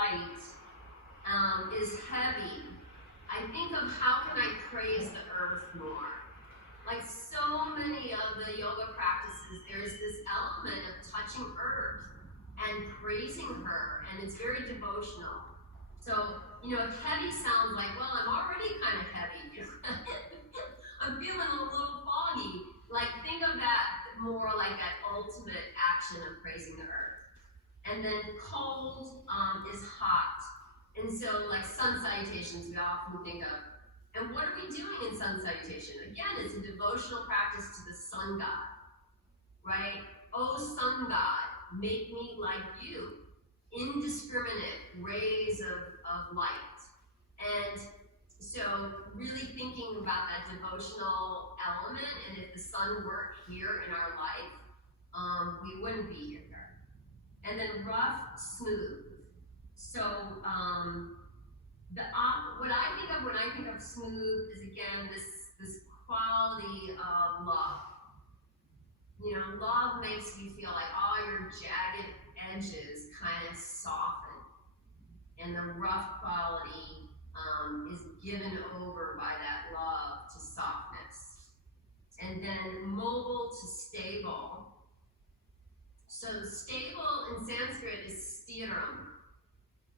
light is heavy, I think of how can I praise the earth more? Like so many of the yoga practices, there's this element of touching earth and praising her, and it's very devotional. So, you know, if heavy sounds like, well, I'm already kind of heavy. I'm feeling a little foggy. Like, think of that more like that ultimate action of praising the earth. And then cold is hot. And so, like sun salutations, we often think of. And what are we doing in sun salutation? Again, it's a devotional practice to the sun god, right? Oh, sun god, make me like you. Indiscriminate rays of light. And so really thinking about that devotional element, and if the sun weren't here in our life, we wouldn't be here. And then rough, smooth. So what I think of when I think of smooth is again this quality of love. You know, love makes you feel like all your jagged edges kind of soften, and the rough quality is given over by that love to softness. And then mobile to stable. So stable in Sanskrit is stiram.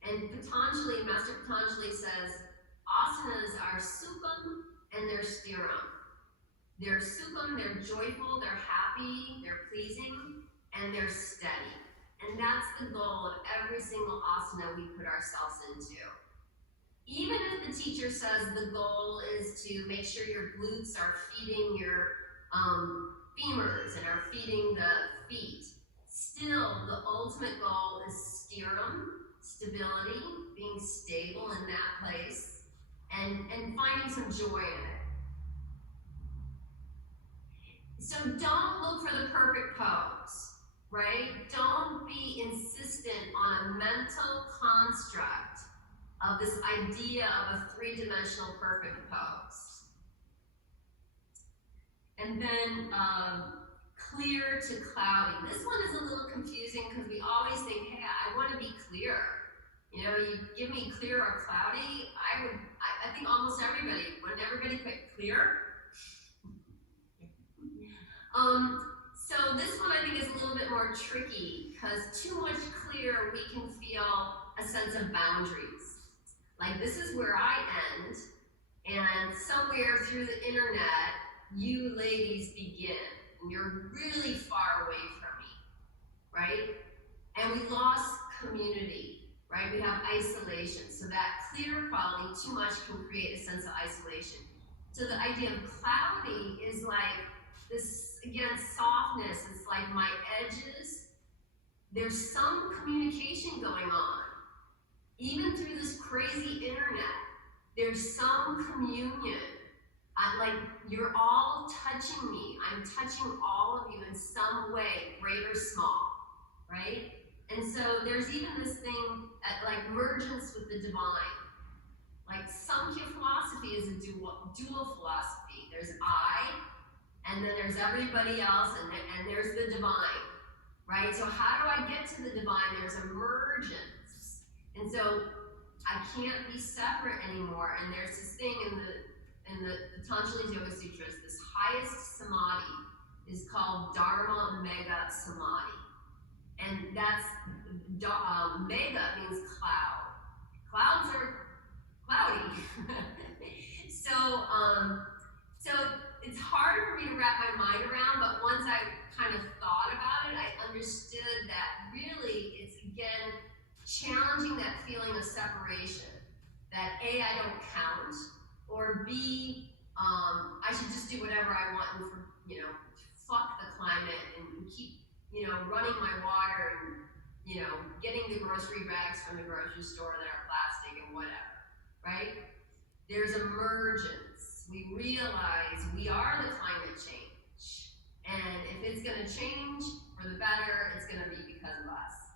And Patanjali, Master Patanjali says, asanas are sukham and they're stiram. They're sukham, they're joyful, they're happy, they're pleasing, and they're steady. And that's the goal of every single asana we put ourselves into. Even if the teacher says the goal is to make sure your glutes are feeding your femurs and are feeding the feet, still the ultimate goal is stiram, stability, being stable in that place, and finding some joy in it. So don't look for the perfect pose, right? Don't be insistent on a mental construct of this idea of a three-dimensional perfect pose. And then clear to cloudy. This one is a little confusing because we always think, hey, I want to be clear. You know, you give me clear or cloudy, I think almost everybody, wouldn't everybody pick clear? So this one I think is a little bit more tricky because too much clear, we can feel a sense of boundaries. Like this is where I end, and somewhere through the internet, you ladies begin, and you're really far away from me, right? And we lost community, right? We have isolation. So that clear quality, too much can create a sense of isolation. So the idea of cloudy is like this, again, softness. It's like my edges. There's some communication going on. Even through this crazy internet, there's some communion. Like you're all touching me. I'm touching all of you in some way, great or small, right? And so there's even this thing at like mergence with the divine. Like Samkhya philosophy is a dual philosophy. There's I, and then there's everybody else, and there's the divine, right? So how do I get to the divine? There's emergence. And so I can't be separate anymore. And there's this thing in the Patanjali's Yoga Sutras, this highest samadhi is called Dharma Mega Samadhi. And that's, mega means cloud. Clouds are cloudy. So it's hard for me to wrap my mind around, but once I kind of thought about it, I understood that really it's, again, challenging that feeling of separation. That A, I don't count, or B, I should just do whatever I want and, fuck the climate and keep, running my water and, getting the grocery bags from the grocery store that are plastic and whatever, right? There's emergence. We realize we are the climate change. And if it's gonna change for the better, it's gonna be because of us.